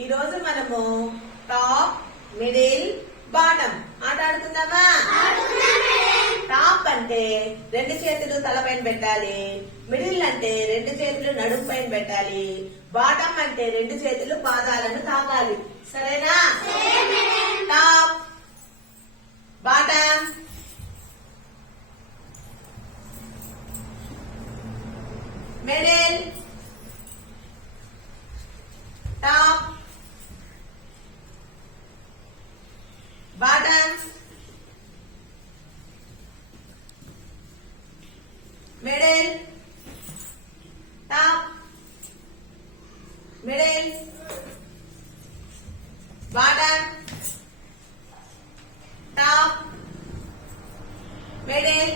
ఈ రోజు మనము టాప్, మిడిల్, బాటమ్ ఆట ఆడుకుందామా? టాప్ అంటే రెండు చేతులు తలపైన పెట్టాలి, మిడిల్ అంటే రెండు చేతులు నడుము పైన పెట్టాలి, బాటమ్ అంటే రెండు చేతులు పాదాలను తాకాలి. సరేనా? Top, bottom, middle, top, bottom, middle, top, middle, bottom, top, middle,